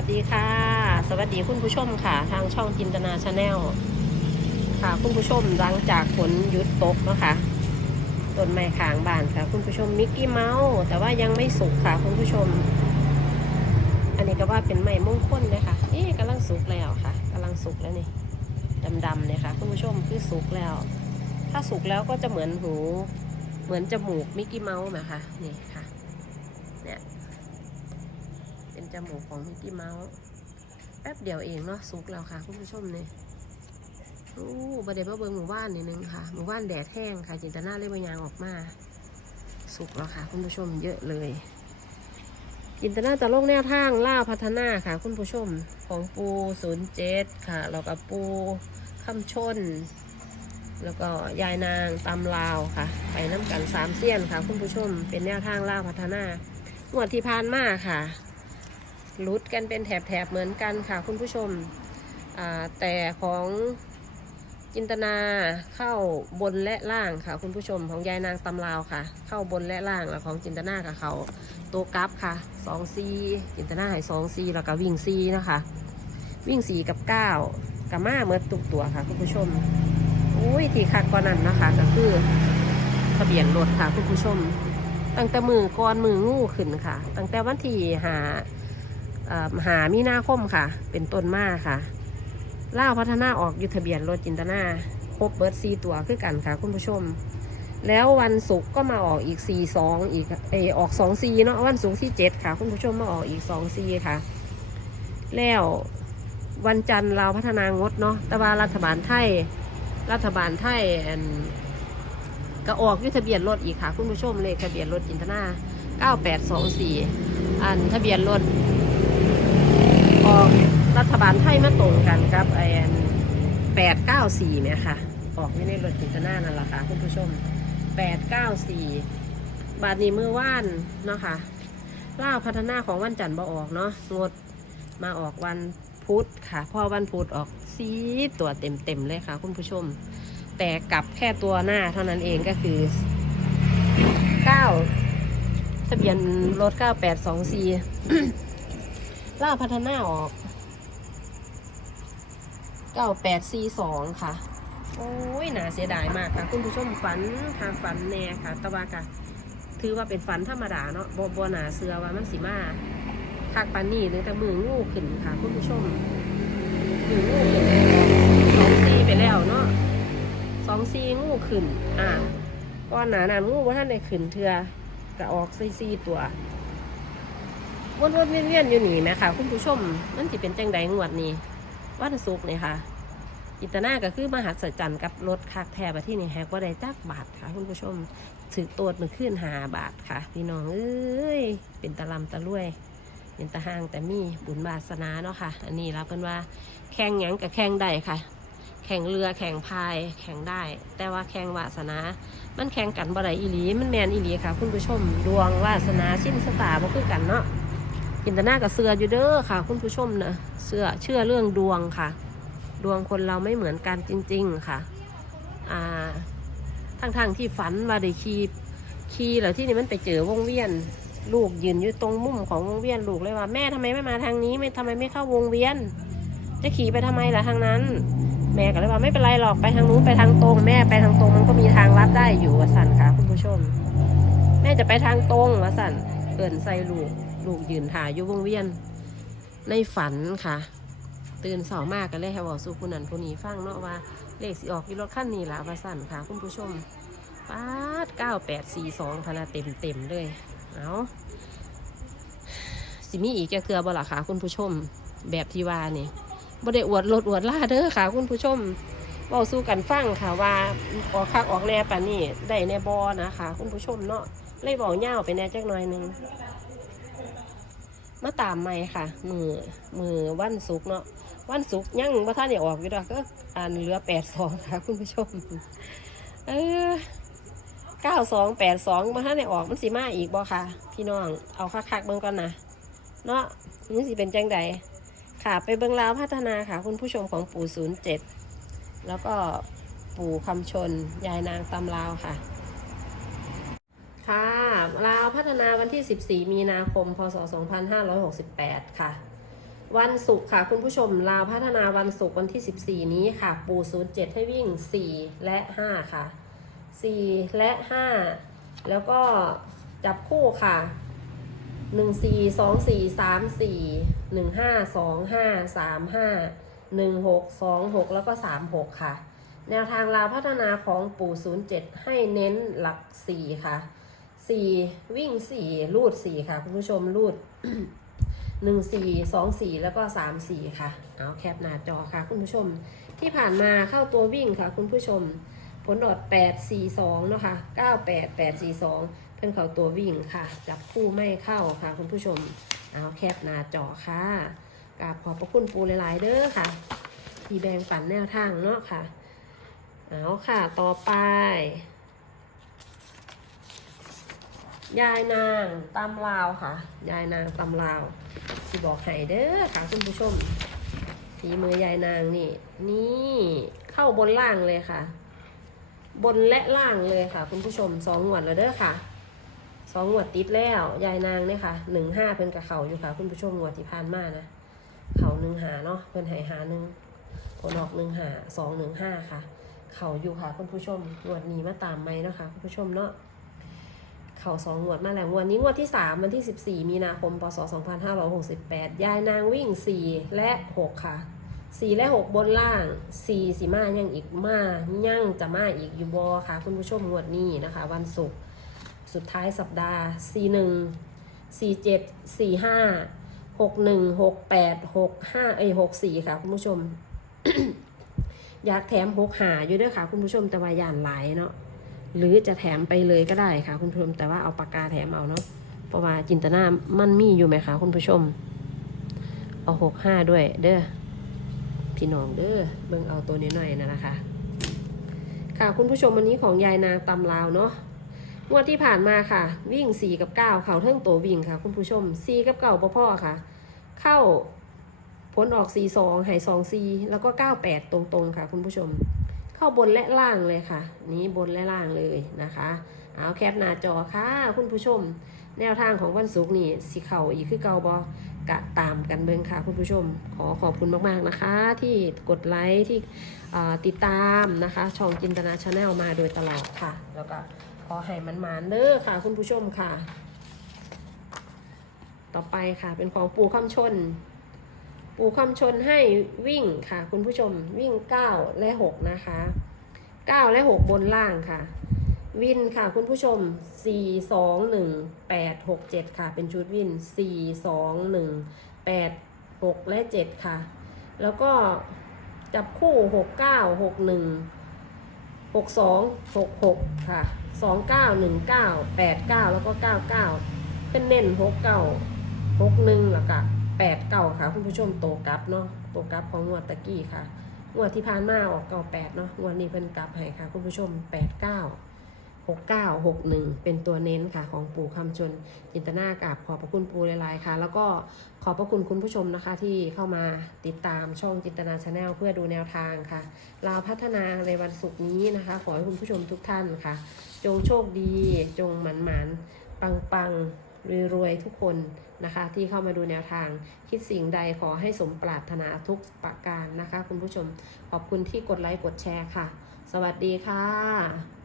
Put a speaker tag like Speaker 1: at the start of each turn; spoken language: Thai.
Speaker 1: วัสดีค่ะ สวัสดีคุณผู้ชมค่ะ ทางช่องจินตนาชาแนลค่ะ คุณผู้ชมหลังจากฝนหยุดตกนะคะต้นไม้ขางบานค่ะ คุณผู้ชมมิกกี้เมาส์แต่ว่ายังไม่สุกค่ะ คุณผู้ชม อันนี้ก็ว่าเป็นไม้มงคลเลยค่ะนี่กำลังสุกแล้วค่ะกำลังสุกแล้วนี่ดำๆเนี่ยค่ะ คุณผู้ชมคือสุกแล้ว ถ้าสุกแล้วก็จะเหมือนหู เหมือนจมูกมิกกี้เมาส์นะคะนี่ค่ะเนี่ย จมูกของมิกกี้เมาส์แป๊บเดียวเองเนาะสุกแล้วค่ะคุณผู้ชมเนี่ยโอ้ประเดี๋ยวมาเบิ่งหมู่บ้านนิดนึงค่ะ หมู่บ้านแดดแห้งค่ะ จินตนาเลยบยางออกมา สุกแล้วค่ะ คุณผู้ชมเยอะเลย จินตนาจะลงแนวทางล่าพัฒนาค่ะ คุณผู้ชมของปูศูนย์เจ็ดค่ะแล้วก็ปูคำชน แล้วก็ยายนางตำลาวค่ะ ไปน้ำกันสามเสี้ยนค่ะ คุณผู้ชมเป็นแนวทางล่าพัฒนางวดที่ผ่านมาค่ะ ลุดกันเป็นแถบๆเหมือนกันค่ะคุณผู้ชมแต่ของจินตนาเข้าบนและล่างค่ะ คุณผู้ชมของยายนางตำลาวค่ะ เข้าบนและล่างแล้วของจินตนากับเขาตัวกราฟค่ะสองซีจินตนาให้สองซีแล้วก็วิ่งซีนะคะ วิ่งสี่กับเก้ากับมาเมื่อตุกตัวค่ะ คุณผู้ชมอุ้ยที่คักกว่านั้นนะคะ ก็คือทะเบียนรถค่ะ คุณผู้ชม ตั้งแต่มือก่อนมืองูขึ้นค่ะ ตั้งแต่วันที่หา หามีนาคมค่ะ เป็นต้นมาค่ะล่าพัฒนาออกอยุทะเบียนรถจินตนาครบเบิร์ดซีตัวคือกันค่ะ คุณผู้ชม แล้ววันศุกร์ก็มาออกอีกซีสองอีกเออออกสองซีเนาะวันศุกร์ที่เจ็ดค่ะ คุณผู้ชมมาออกอีกสองซีค่ะ แล้ววันจันทร์เราพัฒนางดเนาะแต่ว่ารัฐบาลไทย รัฐบาลไทยอันก็ออกยุทะเบียนรถอีกค่ะ คุณผู้ชมเลขทะเบียนรถจินตนา9824อันทะเบียนรถ ออกรัฐบาลไทยมาตรงกันกับไอ้อัน894เนี่ยค่ะ ออกอยู่ในรถจินตนานั่นแหละค่ะคุณผู้ชม894บาทนี้มือว่านเนาะค่ะล่าพัฒนาของวันจันทร์บ่ออกเนาะงดมาออกวันพุธค่ะพอวันพุธออกซีตัวเต็มๆเลยค่ะ คุณผู้ชม แต่กลับแค่ตัวหน้าเท่านั้นเองก็คือ9ทะเบียนรถ9824 ล่าพัฒนาออก9842ค่ะ โอ้ยน่าเสียดายมากค่ะ คุณผู้ชมฝันทางฝันแน่ค่ะ ตะวากะถือว่าเป็นฝันธรรมดาเนาะบบบหนาเสือว่ามันสิมาคักปันนี่ตั้งแต่มืองูขึ้นค่ะ คุณผู้ชม มืองูขึ้นสองซีไปแล้วเนาะสองซีงูขึ้น อ่าก้อนหนาหนางูว่าท่านได้ขึ้นเถื่อกระออกซีซีตัว วนวนๆเวียนเวียนๆอยู่นี่ไหมค่ะคุณผู้ชมมันจะเป็นจังใดงวดนี้วันศุกร์นี่ค่ะ อิตนาก็คือมหัศจรรย์กับรถคักแทบที่นี่แฮกว่าได้จักบาทค่ะ คุณผู้ชมถือตัวหนึ่งขึ้นหาบาทค่ะ พี่น้องเอ้ยเป็นตะลำตะลุ่ยเป็นตะหางแต่มีบุญบาสนาเนาะค่ะ อันนี้รับกันว่าแข่งหยังกับแข่งได้ค่ะ แข่งเรือแข่งพายแข่งได้ แต่ว่าแข่งวาสนา มันแข่งกันบ่ได้อีหลีมันแมนอีหลีค่ะ คุณผู้ชมดวงวาสนาชิ้นสตาบ่คือกันเนาะ จินตนากับเสืออยู่เด้อค่ะ คุณผู้ชมนะเสือเชื่อเรื่องดวงค่ะ ดวงคนเราไม่เหมือนกันจริง ๆ ค่ะอ่าทั้งๆที่ฝันว่าได้ขี่ขี่แล้วที่นี่มันไปเจอวงเวียน ลูกยืนอยู่ตรงมุมของวงเวียนลูกเลยว่าแม่ทำไมไม่มาทางนี้ ไม่ทำไมไม่เข้าวงเวียน จะขี่ไปทำไมล่ะทางนั้น แม่ก็เลยว่าไม่เป็นไรหรอกไปทางนู้นไปทางตรง แม่ไปทางตรงมันก็มีทางลัดได้อยู่วะสันค่ะคุณผู้ชม แม่จะไปทางตรงวะสันเอิ่นใส่ลูก ลูกยืนถ่ายอยู่วงเวียน ในฝันค่ะ ตื่นเสามากกันเลยให้บอกสู่ผู้นั้นผู้นี้ฟังเนาะว่า เลขสิออกอยู่รถขั้นนี้ละวะสันค่ะ คุณผู้ชมป้าดเก้าแปดสี่สองพนาเต็มเต็มเลย เอาสิมีอีกจะเกลือบ่ล่ะค่ะคุณผู้ชม แบบที่ว่านี่บ่ได้อวดรถอวดล่าเด้อค่ะ คุณผู้ชมเบาสู้กันฟังค่ะว่าออกคักออกแน่ปานนี่ได้แน่บอนะคะ คุณผู้ชมเนาะเลยบอกเง่าไปแน่จักหน่อยนึง มาตามใหม่ค่ะ มือมือวันศุกร์เนาะวันศุกร์ยังบ่ท่านได้ออกอยู่ดอกก็อ่านเหลือแปดสองค่ะ คุณผู้ชม เออเก้าสองแปดสองมาถ้าได้ออกมันสิมาอีกบ่ค่ะ พี่น้อง เอาคักๆเบิ่งก่อนนะเนาะมันสิเป็นจังใดค่ะ ไปเบิ่งลาวพัฒนาค่ะ คุณผู้ชมของปู่ศูนย์เจ็ดแล้วก็ปู่คำชน ยายนางตำลาวค่ะ ค่ะ ลาวพัฒนาวันที่ 14 มีนาคม พศ 2568 ค่ะ วันศุกร์ค่ะ คุณผู้ชมลาวพัฒนาวันศุกร์วันที่ 14 นี้ค่ะ ปู07 ให้วิ่ง 4 และ 5 ค่ะ 4 และ 5 แล้วก็จับคู่ค่ะ1 4 2 4 3 4 1 5 2 5 3 5 1 6 2 6แล้วก็3 6ค่ะ แนวทางลาวพัฒนาของปู่07ให้เน้นหลัก4ค่ะ 4วิ่ง4รูด4ค่ะ คุณผู้ชมรูดหนึ่งสี่สองสี่แล้วก็สามสี่ค่ะ เอาแคปหน้าจอค่ะ คุณผู้ชมที่ผ่านมาเข้าตัววิ่งค่ะ คุณผู้ชม ผลดอดแปดสี่สองเนาะค่ะเก้าแปดแปดสี่สองเพิ่นเขาตัววิ่งค่ะ จับคู่ไม่เข้าค่ะ คุณผู้ชม เอาแคปหน้าจอค่ะกราบขอบพระคุณปูหลาย ๆ เด้อค่ะ ที่แบ่งปันแนวทางเนาะค่ะ เอาค่ะ ต่อไป ยายนางตำลาวค่ะ ยายนางตำลาวสิบอกให้เด้อค่ะคุณผู้ชมฝีมือยายนางนี่ นี่เข้าบนล่างเลยค่ะ บนและล่างเลยค่ะ คุณผู้ชมสองหวดแล้วเด้อค่ะสองหวดติดแล้ว ยายนางเนี่ยค่ะหนึ่งห้าเพิ่นกับเขาอยู่ค่ะ คุณผู้ชมหวดที่ผ่านมานะเขาหนึ่งหาเนาะเพิ่นหายหาหนึ่งผลออกหนึ่งหาสองหนึ่งห้าค่ะ เขาอยู่ค่ะ คุณผู้ชมหวดนี้มาตามไหมเนาะค่ะคุณผู้ชมเนาะ เข่าสองงวดมาแล้วงวดนี้งวดที่ 3 วันที่ 14 มีนาคมพศ2568 ยายนางวิ่ง 4 และ 6 ค่ะ 4 และ 6 บนล่าง 4สีมายังอีกมายังจะมาอีกอยู่บอค่ะ คุณผู้ชมงวดนี้นะคะ วันศุกร์สุดท้ายสัปดาห์ 41 47 45 61 68 65เอ้ย64 ค่ะ คุณผู้ชม อยากแถม6หาอยู่ด้วยค่ะ คุณผู้ชมแต่ว่าย่านหลายเนาะ หรือจะแถมไปเลยก็ได้ค่ะ คุณผู้ชมแต่ว่าเอาปากกาแถมเอาเนาะเพราะว่าจินตนามันมีอยู่ไหมคะคุณผู้ชม เอาหกห้าด้วย เด้อพี่น้องเด้อเบิ่งเอาตัวนี้หน่อยนะนะคะ ค่ะคุณผู้ชมวันนี้ของยายนางตำลาวเนาะงวดที่ผ่านมาค่ะ วิ่งสี่กับเก้าเข่าเทิงตัววิ่งค่ะ คุณผู้ชมสี่กับเก้าพ่อค่ะ เข้าผลออกสี่สองหายสองสี่แล้วก็เก้าแปดตรงๆค่ะ คุณผู้ชม เข้าบนและล่างเลยค่ะ นี้บนและล่างเลยนะคะ เอาแคปหน้าจอค่ะ คุณผู้ชม แนวทางของวันศุกร์นี่สิเข่าอีกคือเกาบอกะตามกันเบิ้งค่ะ คุณผู้ชม ขอขอบคุณมากๆนะคะ ที่กดไลค์ที่ติดตามนะคะ ช่องจินตนาชาแนลมาโดยตลอดค่ะ แล้วก็ขอให้มันมานเด้อค่ะ คุณผู้ชมค่ะ ต่อไปค่ะเป็นของปูข้ามชน ปูคำชนให้วิ่งค่ะ คุณผู้ชมวิ่ง9และ6นะคะ9และ6บนล่างค่ะ วินค่ะคุณผู้ชม4 2 1 8 6 7ค่ะ เป็นชุดวิน4 2 1 8 6และ7ค่ะ แล้วก็จับคู่6 9 6 1 6 2 6 6ค่ะ2 9 1 9 8 9แล้วก็9 9เป็นเน้น6 9 6 1แล้วก็ แปดเก่าค่ะคุณผู้ชมโตกลับเนาะโตกลับของงวดตะกี้ค่ะงวดที่ผ่านมาออกเก่าแปดเนาะงวดนี้เพิ่นกลับให้ค่ะคุณผู้ชมแปดเก้าหกเก้าหกหนึ่งเป็นตัวเน้นค่ะของปู่คำชนจินตนากราบขอบพระคุณปู่หลายๆค่ะ แล้วก็ขอบพระคุณคุณผู้ชมนะคะที่เข้ามาติดตามช่องจินตนาชาแนลเพื่อดูแนวทางค่ะลาพัฒนาในวันศุกร์นี้นะคะ ขอให้คุณผู้ชมทุกท่านค่ะ จงโชคดี จงหมันหมันปังปังๆ รวยๆทุกคนนะคะ ที่เข้ามาดูแนวทาง คิดสิ่งใดขอให้สมปรารถนาทุกประการนะคะ คุณผู้ชมขอบคุณที่กดไลค์กดแชร์ค่ะ สวัสดีค่ะ